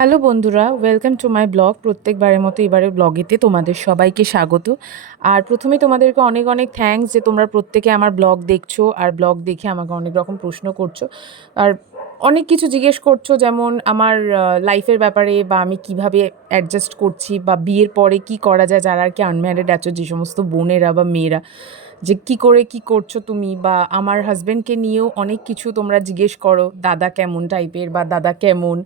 Hello বন্ধুরা, welcome to my blog. প্রত্যেকবারের মতো এবারের ব্লগেতে তোমাদের সবাইকে স্বাগত। আর প্রথমে তোমাদেরকে অনেক অনেক থ্যাঙ্কস যে তোমরা প্রত্যেকে আমার ব্লগ দেখছো আর ব্লগ দেখে আমাকে অনেক রকম প্রশ্ন করছো আর অনেক কিছু জিজ্ঞেস করছো, যেমন আমার লাইফের ব্যাপারে বা আমি কিভাবে অ্যাডজাস্ট করছি বা বিয়ের পরে কি করা যায়, যারা আর কি আনম্যারিড আছো, যে সমস্ত বোনেরা বা মেয়েরা, যে কী করে কী করছো তুমি, বা আমার হাজব্যান্ডকে নিয়েও অনেক কিছু তোমরা জিজ্ঞেস করো, দাদা কেমন টাইপের বা দাদা কেমন।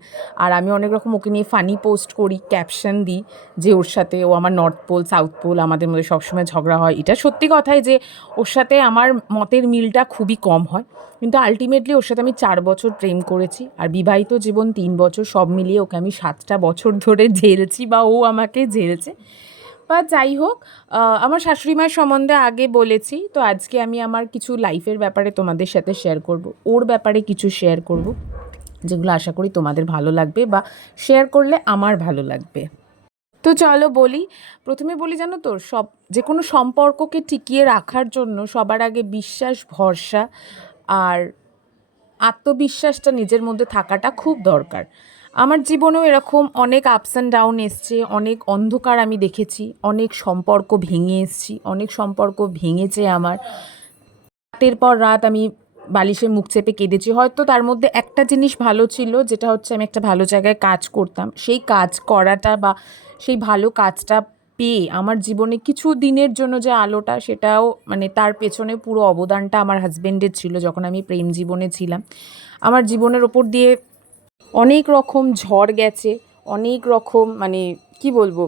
আর আমি অনেক রকম ওকে নিয়ে ফানি পোস্ট করি, ক্যাপশন দিই যে ওর সাথে ও আমার নর্থ পোল সাউথ পোল, আমাদের মধ্যে সবসময় ঝগড়া হয়। এটা সত্যি কথাই যে ওর সাথে আমার মতের মিলটা খুবই কম হয়, কিন্তু আলটিমেটলি ওর সাথে আমি 4 বছর প্রেম করেছি আর বিবাহিত জীবন 3 বছর, সব মিলিয়ে ওকে আমি 7টা বছর ধরে ঝেলছি বা ও আমাকে ঝেলছে। বা যাই হোক, আমার শাশুড়ি মায়ের সম্বন্ধে আগে বলেছি, তো আজকে আমি আমার কিছু লাইফের ব্যাপারে তোমাদের সাথে শেয়ার করব, ওর ব্যাপারে কিছু শেয়ার করব, যেগুলো আশা করি তোমাদের ভালো লাগবে বা শেয়ার করলে আমার ভালো লাগবে। তো চলো বলি। প্রথমে বলি, জানো তো, যে কোনো সম্পর্ককে টিকিয়ে রাখার জন্য সবার আগে বিশ্বাস, ভরসা আর আত্মবিশ্বাসটা নিজের মধ্যে থাকাটা খুব দরকার। আমার জীবনেও এরকম অনেক আপস অ্যান্ড ডাউন এসছে, অনেক অন্ধকার আমি দেখেছি, অনেক সম্পর্ক ভেঙে এসছি, অনেক সম্পর্ক ভেঙেছে আমার। রাতের পর রাত আমি বালিশে মুখ চেপে কেঁদেছি। হয়তো তার মধ্যে একটা জিনিস ভালো ছিল, যেটা হচ্ছে আমি একটা ভালো জায়গায় কাজ করতাম, সেই কাজ করাটা বা সেই ভালো কাজটা পেয়ে আমার জীবনে কিছু দিনের জন্য যে আলোটা, সেটাও মানে তার পেছনে পুরো অবদানটা আমার হাজব্যান্ডের ছিল। যখন আমি প্রেম জীবনে ছিলাম, আমার জীবনের ওপর দিয়ে অনেক রকম ঝড় গেছে, অনেক রকম মানে কি বলবো,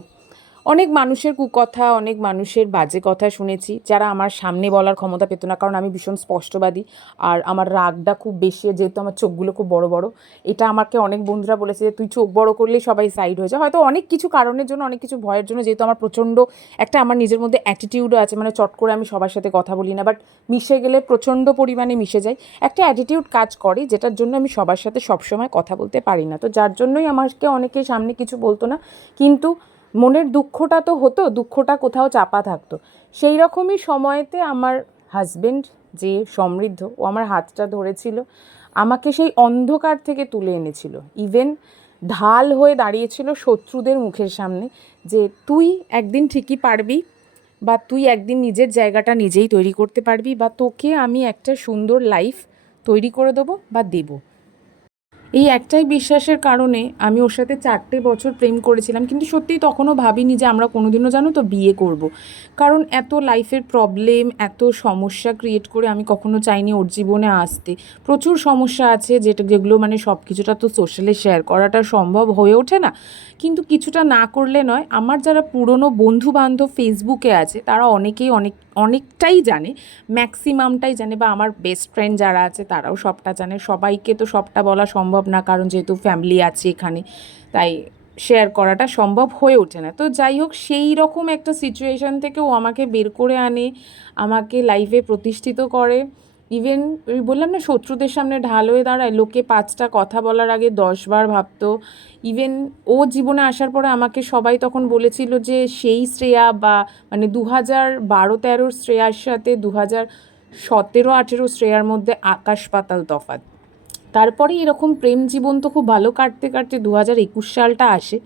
অনেক মানুষের কুকথা, অনেক মানুষের বাজে কথা শুনেছি, যারা আমার সামনে বলার ক্ষমতা পেত না, কারণ আমি ভীষণ স্পষ্টবাদী আর আমার রাগটা খুব বেশি, যেহেতু আমার চোখগুলো খুব বড় বড়। এটা আমাকে অনেক বন্ধুরা বলেছে যে তুই চোখ বড় করলেই সবাই সাইড হয়ে যায়। হয়তো অনেক কিছু কারণের জন্য, অনেক কিছু ভয়ের জন্য, যেহেতু আমার প্রচণ্ড একটা আমার নিজের মধ্যে অ্যাটিটিউডও আছে, মানে চট করে আমি সবার সাথে কথা বলি না, বাট মিশে গেলে প্রচণ্ড পরিমাণে মিশে যাই। একটা অ্যাটিটিউড কাজ করে, যেটার জন্য আমি সবার সাথে সবসময় কথা বলতে পারি না, তো যার জন্যই আমাকে অনেকে সামনে কিছু বলতো না, কিন্তু মনের দুঃখটা তো হতো, দুঃখটা কোথাও চাপা থাকতো। সেই রকমই সময়েতে আমার হাজবেন্ড, যে সমৃদ্ধ, ও আমার হাতটা ধরেছিল, আমাকে সেই অন্ধকার থেকে তুলে এনেছিল, ইভেন ঢাল হয়ে দাঁড়িয়েছিল শত্রুদের মুখের সামনে, যে তুই একদিন ঠিকই পারবি, বা তুই একদিন নিজের জায়গাটা নিজেই তৈরি করতে পারবি, বা তোকে আমি একটা সুন্দর লাইফ তৈরি করে দেবো বা দেবো। এই একটাই বিশ্বাসের কারণে আমি ওর সাথে 4টে বছর প্রেম করেছিলাম, কিন্তু সত্যিই তখনও ভাবিনি যে আমরা কোনোদিনও, জানো তো, বিয়ে করব। কারণ এত লাইফের প্রবলেম, এত সমস্যা ক্রিয়েট করে আমি কখনো চাইনি ওর জীবনে আসতে। প্রচুর সমস্যা আছে, যেগুলো মানে সব কিছুটা তো সোশ্যালে শেয়ার করাটা সম্ভব হয়ে ওঠে না, কিন্তু কিছুটা না করলে নয়। আমার যারা পুরনো বন্ধু বান্ধব ফেসবুকে আছে, তারা অনেকেই অনেকটাই জানে, ম্যাক্সিমামটাই জানে, বা আমার বেস্ট ফ্রেন্ড যারা আছে তারাও সবটা জানে। সবাইকে তো সবটা বলা সম্ভব না, কারণ যেহেতু ফ্যামিলি আছে এখানে, তাই শেয়ার করাটা সম্ভব হয়ে ওঠে না। তো যাই হোক, সেই রকম একটা সিচুয়েশান থেকে ও আমাকে বের করে আনে, আমাকে লাইফে প্রতিষ্ঠিত করে। ইভেন ওই বললাম না, শত্রুদের সামনে ঢাল হয়ে দাঁড়ায়, লোকে 5টা কথা বলার আগে 10বার ভাবতো। ইভেন ও জীবনে আসার পরে আমাকে সবাই তখন বলেছিল যে সেই শ্রেয়া, বা মানে 2012-13 শ্রেয়ার সাথে 2017-18 শ্রেয়ার মধ্যে আকাশ পাতাল তফাৎ। তারপরে এরকম প্রেম জীবন তো খুব ভালো কাটতে কাটতে 2021 সালটা আসে।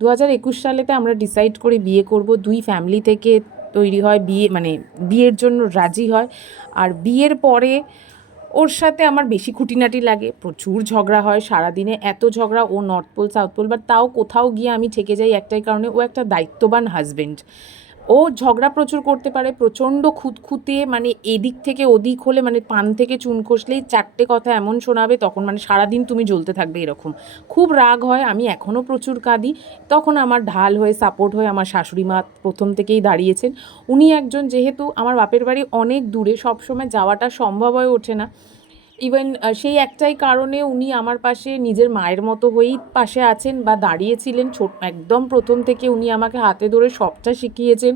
2021 সালেতে আমরা ডিসাইড করি বিয়ে করব। দুই ফ্যামিলি থেকে তৈরি হয় বিয়ে, মানে বিয়ের জন্য রাজি হয়। আর বিয়ের পরে ওর সাথে আমার বেশি খুঁটিনাটি লাগে, প্রচুর ঝগড়া হয় সারাদিনে, এত ঝগড়া, ও north pole south pole, but তাও কোথাও গিয়ে আমি ঠেকে যাই একটাই কারণে, ও একটা দায়িত্ববান হাজবেন্ড। ও ঝগড়া প্রচুর করতে পারে, প্রচণ্ড খুঁতখুঁতে, মানে এদিক থেকে ওদিক হলে, মানে পান থেকে চুন খসলেই 4টে কথা এমন শোনাবে, তখন মানে সারাদিন তুমি জ্বলতে থাকবে এরকম। খুব রাগ হয়, আমি এখনও প্রচুর কাঁদি। তখন আমার ঢাল হয়ে, সাপোর্ট হয়ে আমার শাশুড়ি মা প্রথম থেকেই দাঁড়িয়েছেন। উনি একজন, যেহেতু আমার বাপের বাড়ি অনেক দূরে, সবসময় যাওয়াটা সম্ভব হয়ে ওঠে না, ইভেন সেই একটাই কারণে উনি আমার পাশে নিজের মায়ের মতো হয়েই পাশে আছেন বা দাঁড়িয়েছিলেন। একদম প্রথম থেকে উনি আমাকে হাতে ধরে সবটা শিখিয়েছেন।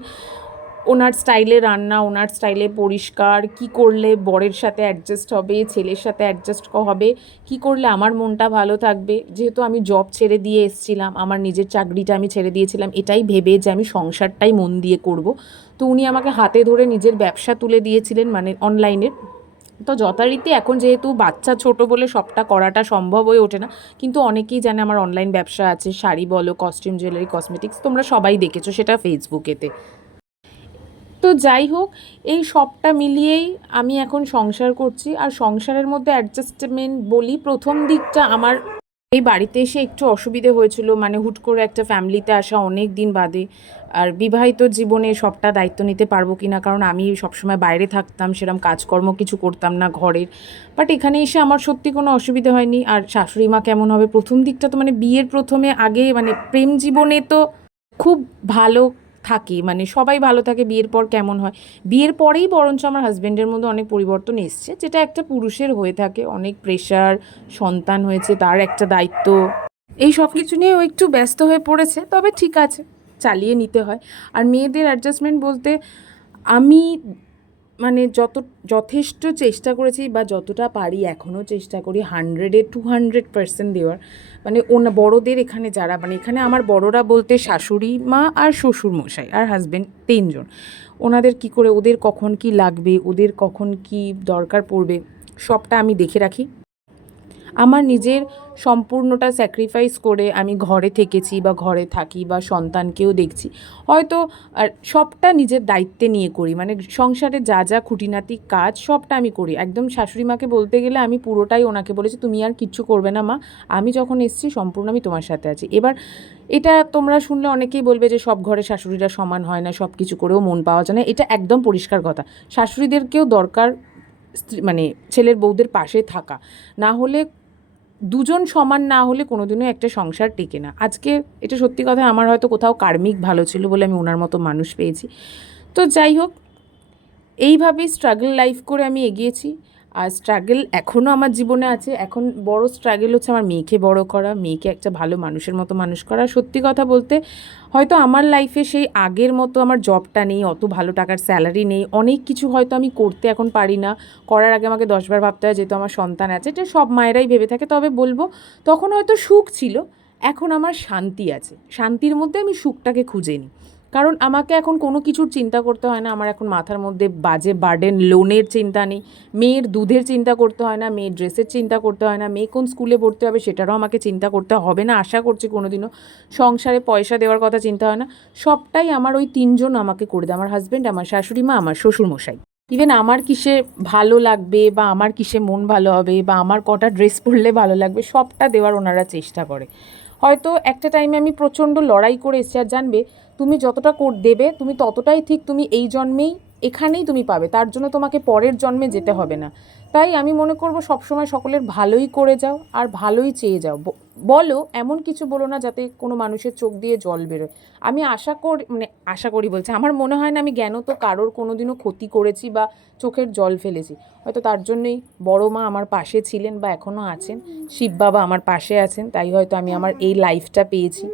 ওনার স্টাইলে রান্না, ওনার স্টাইলে পরিষ্কার, কী করলে বরের সাথে অ্যাডজাস্ট হবে, ছেলের সাথে অ্যাডজাস্ট হবে, কী করলে আমার মনটা ভালো থাকবে। যেহেতু আমি জব ছেড়ে দিয়ে এসেছিলাম, আমার নিজের চাকরিটা আমি ছেড়ে দিয়েছিলাম এটাই ভেবে যে আমি সংসারটাই মন দিয়ে করব, তো উনি আমাকে হাতে ধরে নিজের ব্যবসা তুলে দিয়েছিলেন, মানে অনলাইনের। তো যথারীতি এখন যেহেতু বাচ্চা ছোট বলে সবটা করাটা সম্ভব হয়ে ওঠে না, কিন্তু অনেকেই জানে আমার অনলাইন ব্যবসা আছে, শাড়ি বলো, কস্টিউম, জুয়েলারি, কসমেটিক্স, তোমরা সবাই দেখেছো সেটা ফেসবুকেতে। তো যাই হোক, এই সবটা মিলিয়েই আমি এখন সংসার করছি। আর সংসারের মধ্যে অ্যাডজাস্টমেন্ট বলি, প্রথম দিকটা আমার এই বাড়িতে এসে একটু অসুবিধে হয়েছিল, মানে হুট করে একটা ফ্যামিলিতে আসা অনেক দিন বাদে। আর বিবাহিত জীবনে সবটা দায়িত্ব নিতে পারবো কি না, কারণ আমি সবসময় বাইরে থাকতাম, সেরকম কাজকর্ম কিছু করতাম না ঘরের। বাট এখানে এসে আমার সত্যি কোনো অসুবিধা হয়নি। আর শাশুড়ি মা কেমন হবে, প্রথম দিকটা তো মানে বিয়ের প্রথমে আগে মানে প্রেম জীবনে তো খুব ভালো থাকে, মানে সবাই ভালো থাকে, বিয়ের পর কেমন হয়, বিয়ের পরেই বরঞ্চ আমার হাজব্যান্ডের মধ্যে অনেক পরিবর্তন এসছে, যেটা একটা পুরুষের হয়ে থাকে, অনেক প্রেশার, সন্তান হয়েছে, তার একটা দায়িত্ব, এই সব কিছু নিয়ে ও একটু ব্যস্ত হয়ে পড়েছে। তবে ঠিক আছে, চালিয়ে নিতে হয়। আর মেয়েদের অ্যাডজাস্টমেন্ট বলতে আমি মানে যথেষ্ট চেষ্টা করেছি, বা যতটা পারি এখনও চেষ্টা করি 100-200% দেওয়ার। মানে বড়োদের এখানে যারা, মানে এখানে আমার বড়রা বলতে শাশুড়ি মা আর শ্বশুর মশাই আর হাজব্যান্ড, 3জন। ওনাদের কি করে, ওদের কখন কি লাগবে, ওদের কখন কি দরকার পড়বে, সবটা আমি দেখে রাখি। আমার নিজের সম্পূর্ণটা স্যাক্রিফাইস করে আমি ঘরে থেকেছি বা ঘরে থাকি, বা সন্তানকেও দেখছি হয়তো। আর সবটা নিজের দায়িত্বে নিয়ে করি, মানে সংসারে যা যা খুঁটিনাটি কাজ সবটা আমি করি। একদম শাশুড়ি মাকে বলতে গেলে আমি পুরোটাই ওনাকে বলেছি, তুমি আর কিচ্ছু করবে না মা, আমি যখন এসেছি সম্পূর্ণ আমি তোমার সাথে আছি। এবার এটা তোমরা শুনলে অনেকেই বলবে যে সব ঘরে শাশুড়িরা সমান হয় না, সব কিছু করেও মন পাওয়া যায় না, এটা একদম পরিষ্কার কথা। শাশুড়িদেরকেও দরকার মানে ছেলের বউদের পাশে থাকা, না হলে দুজন সমান না হলে কোনোদিনও একটা সংসার টেকে না। আজকে এটা সত্যি কথা, আমার হয়তো কোথাও কার্মিক ভালো ছিল বলে আমি ওনার মতো মানুষ পেয়েছি। তো যাই হোক, এইভাবেই স্ট্রাগল লাইফ করে আমি এগিয়েছি। আর স্ট্রাগল এখনও আমার জীবনে আছে। এখন বড় স্ট্রাগল হচ্ছে আমার মেয়েকে বড় করা, মেয়েকে একটা ভালো মানুষের মতো মানুষ করা। সত্যি কথা বলতে হয়তো আমার লাইফে সেই আগের মতো আমার জবটা নেই, অত ভালো টাকার স্যালারি নেই, অনেক কিছু হয়তো আমি করতে এখন পারি না, করার আগে আমাকে 10বার ভাবতে হয়, যেহেতু আমার সন্তান আছে, এটা সব মায়েরাই ভেবে থাকে। তবে বলবো তখন হয়তো সুখ ছিল, এখন আমার শান্তি আছে, শান্তির মধ্যে আমি সুখটাকে খুঁজে নিই। কারণ আমাকে এখন কোনো কিছুর চিন্তা করতে হয় না, আমার এখন মাথার মধ্যে বাজে বার্ডেন, লোনের চিন্তা নেই, মেয়ের দুধের চিন্তা করতে হয় না, মেয়ের ড্রেসের চিন্তা করতে হয় না, মেয়ে কোন স্কুলে পড়তে হবে সেটারও আমাকে চিন্তা করতে হবে না, আশা করছি কোনো দিনও। সংসারে পয়সা দেওয়ার কথা চিন্তা হয় না, সবটাই আমার ওই 3জন আমাকে করে দেয়, আমার হাজব্যান্ড, আমার শাশুড়ি মা, আমার শ্বশুরমশাই। ইভেন আমার কিসে ভালো লাগবে, বা আমার কিসে মন ভালো হবে, বা আমার কটা ড্রেস পরলে ভালো লাগবে, সবটা দেওয়ার ওনারা চেষ্টা করে। হয়তো একটা টাইমে আমি প্রচণ্ড লড়াই করে এসেছি। আর জানবে, তুমি যতটা দেবে তুমি ততটাই ঠিক তুমি এই জন্মেই এখানেই তুমি পাবে, তার জন্য তোমাকে পরের জন্মে যেতে হবে না। তাই আমি মনে করবো সবসময় সকলের ভালোই করে যাও, আর ভালোই চেয়ে যাও। বলো, এমন কিছু বলো না যাতে কোনো মানুষের চোখ দিয়ে জল বেরোয়। আমি আশা করি বলছি, আমার মনে হয় না আমি জ্ঞানত কারোর কোনো দিনও ক্ষতি করেছি বা চোখের জল ফেলেছি। হয়তো তার জন্যই বড় মা আমার পাশে ছিলেন বা এখনও আছেন, শিব বাবা আমার পাশে আছেন, তাই হয়তো আমি আমার এই লাইফটা পেয়েছি,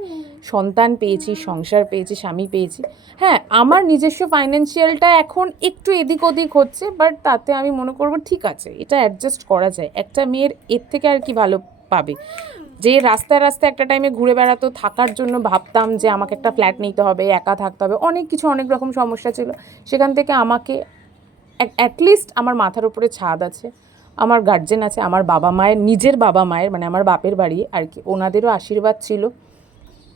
সন্তান পেয়েছি, সংসার পেয়েছি, স্বামী পেয়েছি। হ্যাঁ, আমার নিজস্ব ফাইন্যান্সিয়ালটা এখন একটু এদিক ওদিক হচ্ছে, বাট তাতে আমি মনে করবো ঠিক আছে, এটা অ্যাডজাস্ট করা যায়। একটা মেয়ের এর থেকে আর কি ভালো পাবে? যে রাস্তায় রাস্তায় একটা টাইমে ঘুরে বেড়াতো, থাকার জন্য ভাবতাম যে আমাকে একটা ফ্ল্যাট নিতে হবে, একা থাকতে হবে, অনেক কিছু অনেক রকম সমস্যা ছিল, সেখান থেকে আমাকে অ্যাটলিস্ট আমার মাথার উপরে ছাদ আছে, আমার গার্জেন আছে, আমার বাবা মায়ের, নিজের বাবা মায়ের মানে আমার বাপের বাড়ি আর কি, ওনাদেরও আশীর্বাদ ছিল।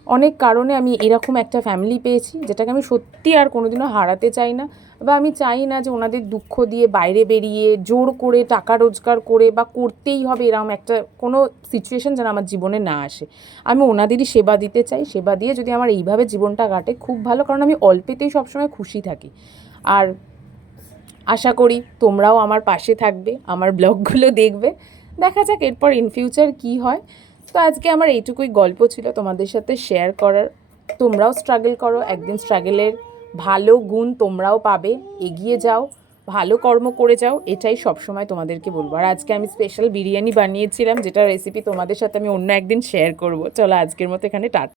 অনেক কারণে আমি এরকম একটা ফ্যামিলি পেয়েছি, যেটাকে আমি সত্যি আর কোনোদিনও হারাতে চাই না। বা আমি চাই না যে ওনাদের দুঃখ দিয়ে বাইরে বেরিয়ে জোর করে টাকা রোজগার করে বা করতেই হবে এরকম একটা কোনো সিচুয়েশান যেন আমার জীবনে না আসে। আমি ওনাদেরই সেবা দিতে চাই, সেবা দিয়ে যদি আমার এইভাবে জীবনটা কাটে খুব ভালো, কারণ আমি অল্পেতেই সবসময় খুশি থাকি। আর আশা করি তোমরাও আমার পাশে থাকবে, আমার ব্লগগুলো দেখবে। দেখা যাক এরপর ইন ফিউচার কী হয়। তো আজকে আমার এইটুকুই গল্প ছিল তোমাদের সাথে শেয়ার করার। তোমরাও স্ট্রাগল করো, একদিন স্ট্রাগলের ভালো গুণ তোমরাও পাবে, এগিয়ে যাও, ভালো কর্ম করে যাও, এটাই সবসময় তোমাদেরকে বলবো। আর আজকে আমি স্পেশাল বিরিয়ানি বানিয়েছিলাম, যেটা রেসিপি তোমাদের সাথে আমি অন্য একদিন শেয়ার করবো। চলো আজকের মতো এখানে টাটা।